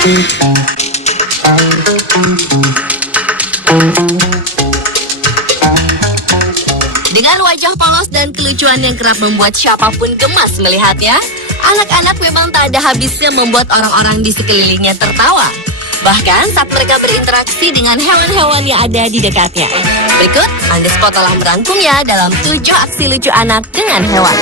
Dengan wajah polos dan kelucuan yang kerap membuat siapapun gemas melihatnya, anak-anak memang tak ada habisnya membuat orang-orang di sekelilingnya tertawa. Bahkan saat mereka berinteraksi dengan hewan-hewan yang ada di dekatnya. Berikut, On The Spot telah merangkumnya dalam 7 aksi lucu anak dengan hewan.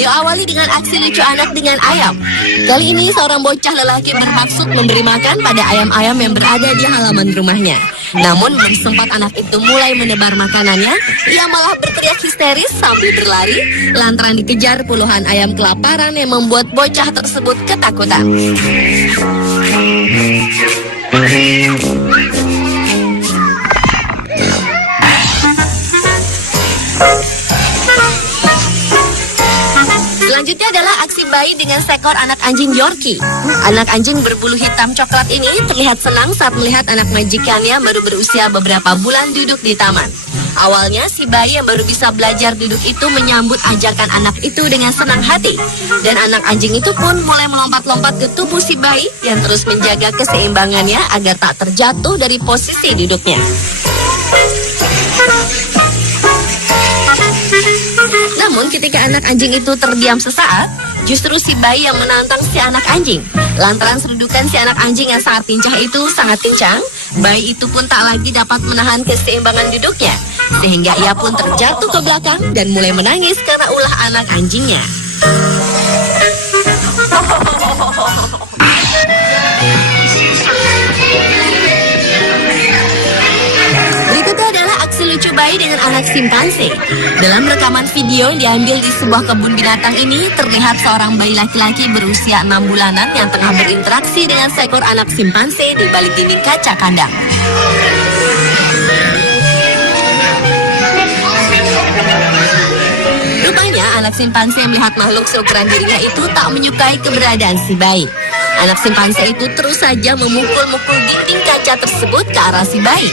Diawali dengan aksi lucu anak dengan ayam. Kali ini seorang bocah lelaki bermaksud memberi makan pada ayam-ayam yang berada di halaman rumahnya. Namun belum sempat anak itu mulai menebar makanannya, ia malah berteriak histeris sambil berlari lantaran dikejar puluhan ayam kelaparan yang membuat bocah tersebut ketakutan. Selanjutnya adalah aksi bayi dengan seekor anak anjing Yorkie. Anak anjing berbulu hitam coklat ini terlihat senang saat melihat anak majikannya baru berusia beberapa bulan duduk di taman. Awalnya si bayi yang baru bisa belajar duduk itu menyambut ajakan anak itu dengan senang hati. Dan anak anjing itu pun mulai melompat-lompat ke tubuh si bayi yang terus menjaga keseimbangannya agar tak terjatuh dari posisi duduknya. Namun ketika anak anjing itu terdiam sesaat, justru si bayi yang menantang si anak anjing. Lantaran serudukan si anak anjing yang sangat pincang itu sangat kencang, bayi itu pun tak lagi dapat menahan keseimbangan duduknya. Sehingga ia pun terjatuh ke belakang dan mulai menangis karena ulah anak anjingnya. Lucu bayi dengan anak simpanse. Dalam rekaman video yang diambil di sebuah kebun binatang ini, terlihat seorang bayi laki-laki berusia 6 bulanan yang tengah berinteraksi dengan seekor anak simpanse di balik dinding kaca kandang. Rupanya anak simpanse yang melihat makhluk seukuran dirinya itu tak menyukai keberadaan si bayi. Anak simpanse itu terus saja memukul-mukul dinding kaca tersebut ke arah si bayi.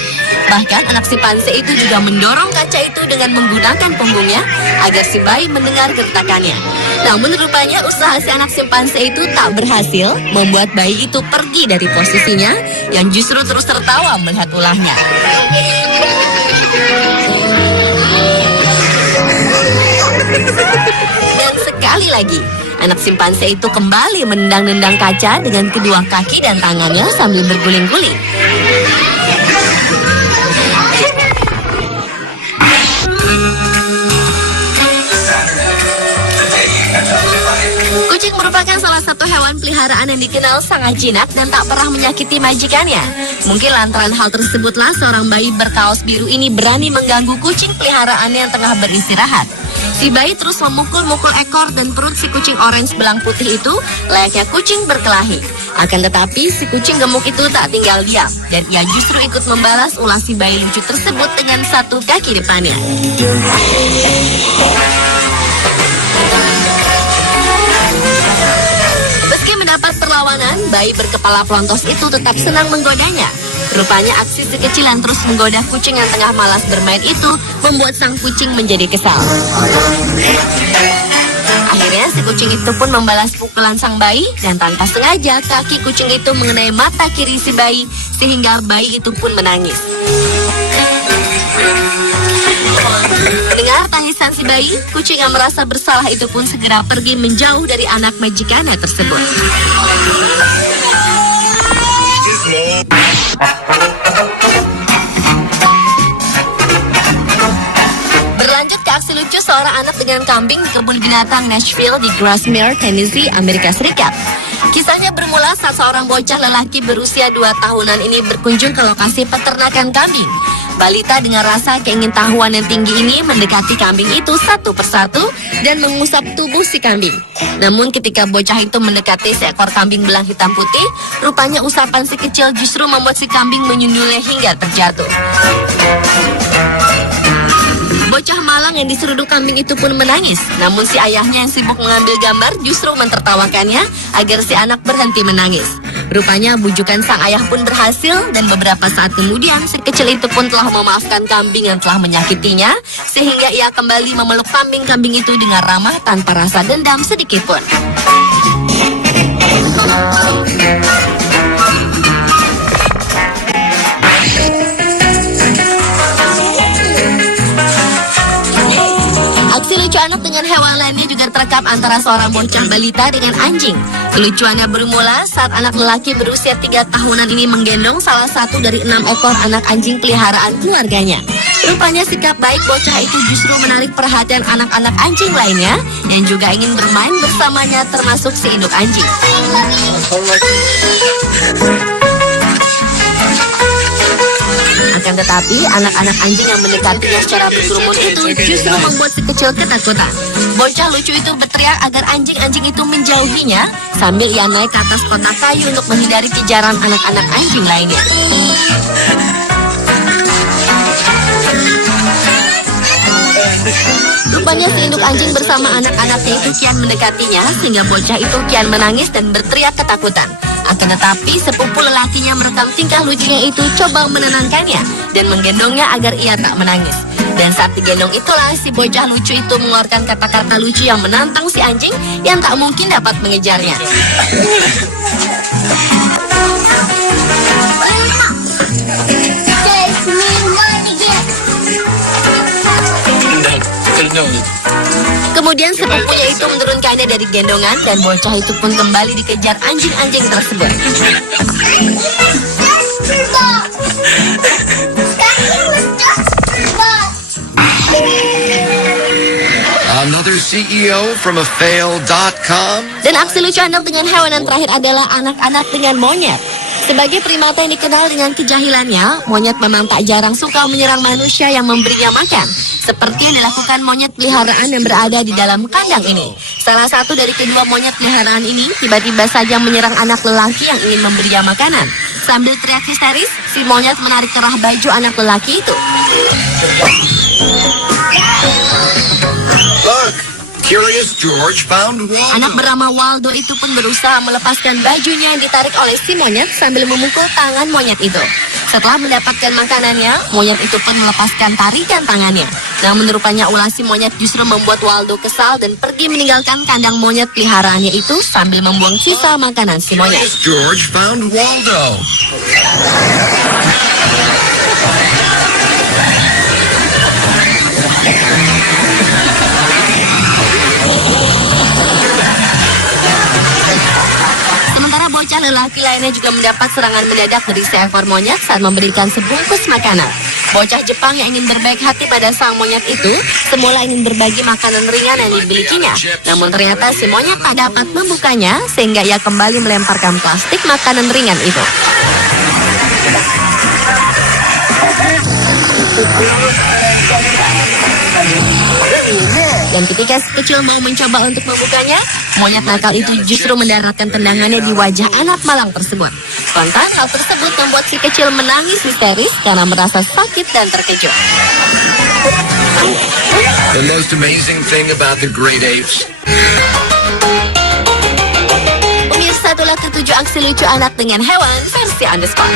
Bahkan anak simpanse itu juga mendorong kaca itu dengan menggunakan punggungnya agar si bayi mendengar gertakannya. Namun rupanya usaha si anak simpanse itu tak berhasil membuat bayi itu pergi dari posisinya yang justru terus tertawa melihat ulahnya. Dan sekali lagi, anak simpanse itu kembali menendang-nendang kaca dengan kedua kaki dan tangannya sambil berguling-guling. Kucing merupakan salah satu hewan peliharaan yang dikenal sangat jinak dan tak pernah menyakiti majikannya. Mungkin lantaran hal tersebutlah seorang bayi berkaos biru ini berani mengganggu kucing peliharaannya yang tengah beristirahat. Si bayi terus memukul-mukul ekor dan perut si kucing orange belang putih itu layaknya kucing berkelahi. Akan tetapi si kucing gemuk itu tak tinggal diam dan ia justru ikut membalas ulah si bayi lucu tersebut dengan satu kaki depannya. Meski mendapat perlawanan, bayi berkepala pelontos itu tetap senang menggodanya. Rupanya aksi si kecil yang terus menggoda kucing yang tengah malas bermain itu membuat sang kucing menjadi kesal. Akhirnya si kucing itu pun membalas pukulan sang bayi dan tanpa sengaja kaki kucing itu mengenai mata kiri si bayi sehingga bayi itu pun menangis. Mendengar tangisan si bayi, kucing yang merasa bersalah itu pun segera pergi menjauh dari anak majikannya tersebut. Berlanjut ke aksi lucu seorang anak dengan kambing di kebun binatang Nashville di Grasmere, Tennessee, Amerika Serikat. Kisahnya bermula saat seorang bocah lelaki berusia 2 tahunan ini berkunjung ke lokasi peternakan kambing. Balita dengan rasa keingintahuan yang tinggi ini mendekati kambing itu satu persatu dan mengusap tubuh si kambing. Namun ketika bocah itu mendekati seekor kambing belang hitam putih, rupanya usapan si kecil justru membuat si kambing menyundulnya hingga terjatuh. Bocah malang yang diseruduk kambing itu pun menangis. Namun si ayahnya yang sibuk mengambil gambar justru mentertawakannya agar si anak berhenti menangis. Rupanya bujukan sang ayah pun berhasil dan beberapa saat kemudian si kecil itu pun telah memaafkan kambing yang telah menyakitinya sehingga ia kembali memeluk kambing-kambing itu dengan ramah tanpa rasa dendam sedikit pun. Aksi lucu anak dengan hewan lainnya juga terekam antara seorang bocah balita dengan anjing. Kelucuannya bermula saat anak lelaki berusia 3 tahunan ini menggendong salah satu dari 6 ekor anak anjing peliharaan keluarganya. Rupanya sikap baik bocah itu justru menarik perhatian anak-anak anjing lainnya yang juga ingin bermain bersamanya termasuk si induk anjing. Akan tetapi, anak-anak anjing yang mendekatinya secara berkerumun itu justru membuat si kecil ketakutan. Bocah lucu itu berteriak agar anjing-anjing itu menjauhinya sambil ia naik ke atas kotak kayu untuk menghindari kejaran anak-anak anjing lainnya. Rupanya si induk anjing bersama anak-anaknya itu kian mendekatinya sehingga bocah itu kian menangis dan berteriak ketakutan. Akan tetapi sepupu lelakinya merekam tingkah lucunya itu coba menenangkannya dan menggendongnya agar ia tak menangis. Dan saat digendong itulah si bocah lucu itu mengeluarkan kata-kata lucu yang menantang si anjing yang tak mungkin dapat mengejarnya. Kemudian sepupunya itu menurunkannya dari gendongan dan bocah itu pun kembali dikejar anjing-anjing tersebut. Another CEO from afail.com. Dan aksi lucu anak dengan hewan yang terakhir adalah anak-anak dengan monyet. Sebagai primata yang dikenal dengan kejahilannya, monyet memang tak jarang suka menyerang manusia yang memberinya makan. Seperti yang dilakukan monyet peliharaan yang berada di dalam kandang ini. Salah satu dari kedua monyet peliharaan ini tiba-tiba saja menyerang anak lelaki yang ingin memberinya makanan. Sambil teriak histeris, si monyet menarik kerah baju anak lelaki itu. Look, Curious George found Waldo. Anak bernama Waldo itu pun berusaha melepaskan bajunya yang ditarik oleh si monyet sambil memukul tangan monyet itu. Setelah mendapatkan makanannya, monyet itu pun melepaskan tarikan tangannya. Namun rupanya ulah si monyet justru membuat Waldo kesal dan pergi meninggalkan kandang monyet peliharaannya itu sambil membuang sisa makanan si monyet. Curious George found Waldo. Bocah lelaki lainnya juga mendapat serangan mendadak dari seekor monyet saat memberikan sebungkus makanan. Bocah Jepang yang ingin berbaik hati pada sang monyet itu semula ingin berbagi makanan ringan yang dimilikinya. Namun ternyata si monyet tak dapat membukanya sehingga ia kembali melemparkan plastik makanan ringan itu. Dan ketika si kecil mau mencoba untuk membukanya, monyet nakal itu justru mendaratkan tendangannya di wajah anak malang tersebut. Spontan hal tersebut membuat si kecil menangis histeris karena merasa sakit dan terkejut. The most amazing thing about the great apes. Pemirsa, itulah ketujuh aksi lucu anak dengan hewan versi Underspot.